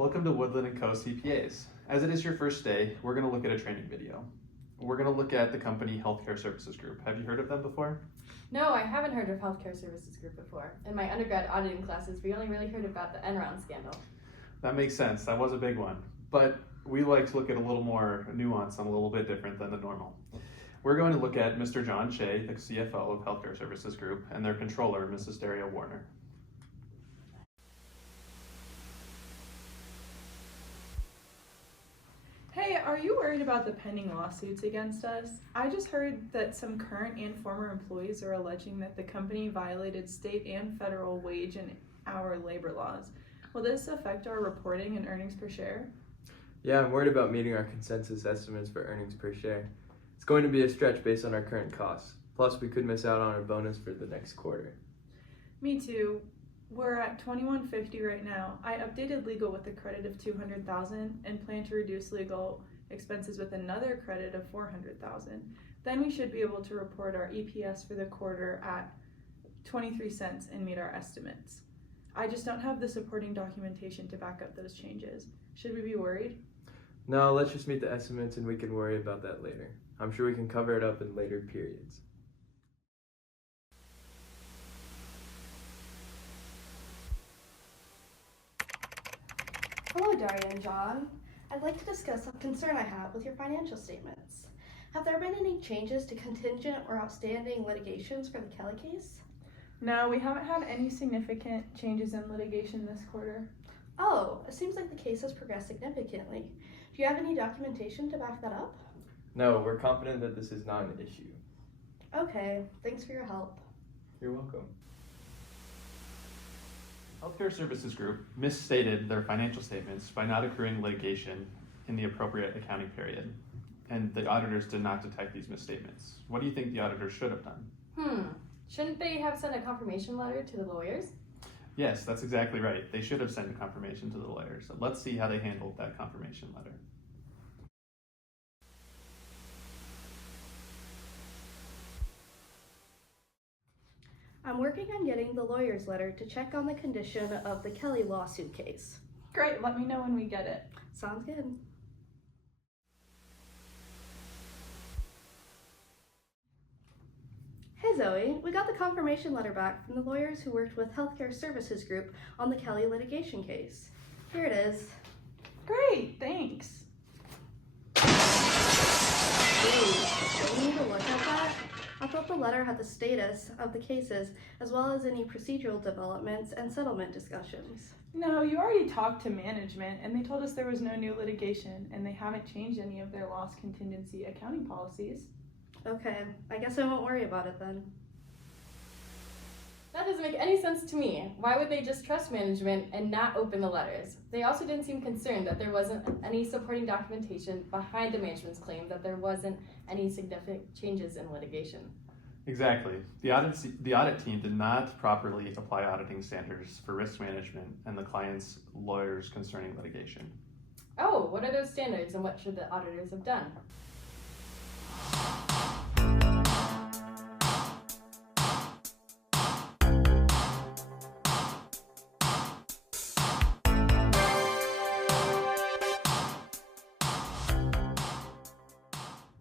Welcome to Woodland & Co. CPAs. As it is your first day, we're going to look at a training video. We're going to look at the company Healthcare Services Group. Have you heard of them before? No, I haven't heard of Healthcare Services Group before. In my undergrad auditing classes, we only really heard about the Enron scandal. That makes sense. That was a big one. But we like to look at a little more nuance and a little bit different than the normal. We're going to look at Mr. John Shea, the CFO of Healthcare Services Group, and their controller, Mrs. Daria Warner. Hey, are you worried about the pending lawsuits against us? I just heard that some current and former employees are alleging that the company violated state and federal wage and hour labor laws. Will this affect our reporting and earnings per share? Yeah, I'm worried about meeting our consensus estimates for earnings per share. It's going to be a stretch based on our current costs. Plus, we could miss out on our bonus for the next quarter. Me too. We're at $21.50 right now. I updated legal with a credit of $200,000 and plan to reduce legal expenses with another credit of $400,000. Then we should be able to report our EPS for the quarter at 23 cents and meet our estimates. I just don't have the supporting documentation to back up those changes. Should we be worried? No, let's just meet the estimates and we can worry about that later. I'm sure we can cover it up in later periods. Hello, Daria and John. I'd like to discuss a concern I have with your financial statements. Have there been any changes to contingent or outstanding litigations for the Kelly case? No, we haven't had any significant changes in litigation this quarter. Oh, it seems like the case has progressed significantly. Do you have any documentation to back that up? No, we're confident that this is not an issue. Okay, thanks for your help. You're welcome. Healthcare Services Group misstated their financial statements by not accruing litigation in the appropriate accounting period, and the auditors did not detect these misstatements. What do you think the auditors should have done? Shouldn't they have sent a confirmation letter to the lawyers? Yes, that's exactly right. They should have sent a confirmation to the lawyers. So let's see how they handled that confirmation letter. I'm working on getting the lawyer's letter to check on the condition of the Kelly lawsuit case. Great, let me know when we get it. Sounds good. Hey Zoe, we got the confirmation letter back from the lawyers who worked with Healthcare Services Group on the Kelly litigation case. Here it is. Great, thanks. Ooh, don't you need to look at that? I thought the letter had the status of the cases as well as any procedural developments and settlement discussions. No, you already talked to management and they told us there was no new litigation and they haven't changed any of their loss contingency accounting policies. Okay, I guess I won't worry about it then. That doesn't make any sense to me. Why would they just trust management and not open the letters? They also didn't seem concerned that there wasn't any supporting documentation behind the management's claim that there wasn't any significant changes in litigation. Exactly. The audit team did not properly apply auditing standards for risk management and the client's lawyers concerning litigation. Oh, what are those standards and what should the auditors have done?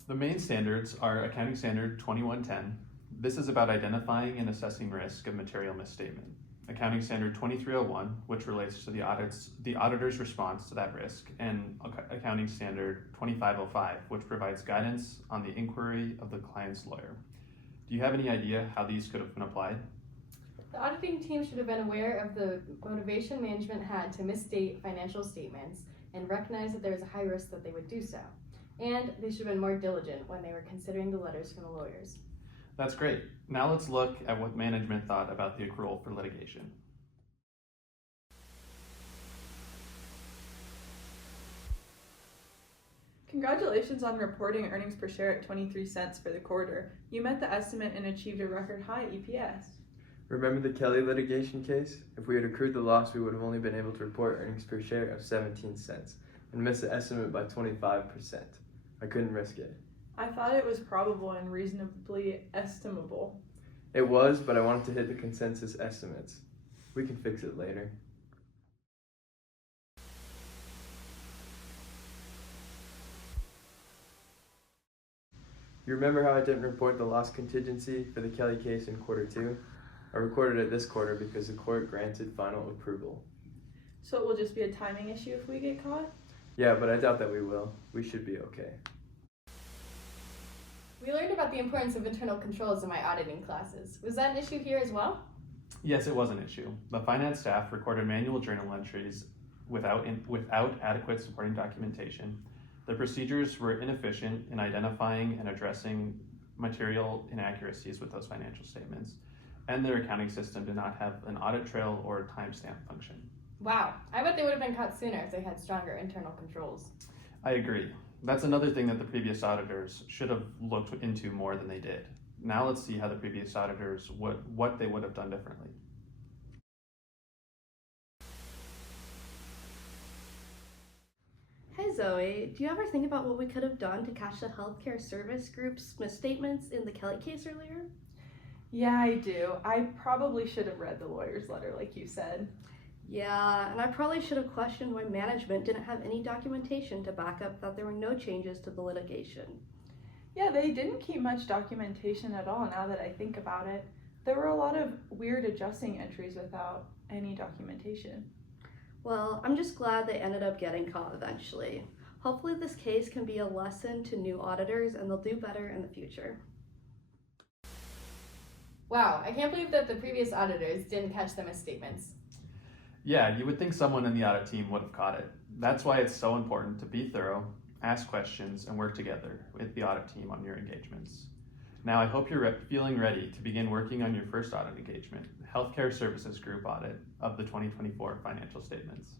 The main standards are Accounting Standard 2110. This is about identifying and assessing risk of material misstatement. Accounting Standard 2301, which relates to the auditor's response to that risk, and Accounting Standard 2505, which provides guidance on the inquiry of the client's lawyer. Do you have any idea how these could have been applied? The auditing team should have been aware of the motivation management had to misstate financial statements and recognize that there was a high risk that they would do so. And they should have been more diligent when they were considering the letters from the lawyers. That's great. Now let's look at what management thought about the accrual for litigation. Congratulations on reporting earnings per share at 23 cents for the quarter. You met the estimate and achieved a record high EPS. Remember the Kelly litigation case? If we had accrued the loss, we would have only been able to report earnings per share of 17 cents and miss the estimate by 25%. I couldn't risk it. I thought it was probable and reasonably estimable. It was, but I wanted to hit the consensus estimates. We can fix it later. You remember how I didn't report the loss contingency for the Kelly case in quarter 2? I recorded it this quarter because the court granted final approval. So it will just be a timing issue if we get caught? Yeah, but I doubt that we will. We should be okay. We learned about the importance of internal controls in my auditing classes. Was that an issue here as well? Yes, it was an issue. The finance staff recorded manual journal entries without adequate supporting documentation. The procedures were inefficient in identifying and addressing material inaccuracies with those financial statements, and their accounting system did not have an audit trail or timestamp function. Wow, I bet they would have been caught sooner if they had stronger internal controls. I agree. That's another thing that the previous auditors should have looked into more than they did. Now let's see how the previous auditors what they would have done differently. Hey Zoe, do you ever think about what we could have done to catch the healthcare service group's misstatements in the Kelly case earlier? Yeah, I do. I probably should have read the lawyer's letter like you said. Yeah, and I probably should have questioned why management didn't have any documentation to back up that there were no changes to the litigation. Yeah, they didn't keep much documentation at all now that I think about it. There were a lot of weird adjusting entries without any documentation. Well, I'm just glad they ended up getting caught eventually. Hopefully this case can be a lesson to new auditors and they'll do better in the future. Wow, I can't believe that the previous auditors didn't catch the misstatements. Yeah, you would think someone in the audit team would have caught it. That's why it's so important to be thorough, ask questions, and work together with the audit team on your engagements. Now I hope you're feeling ready to begin working on your first audit engagement, Healthcare Services Group audit of the 2024 financial statements.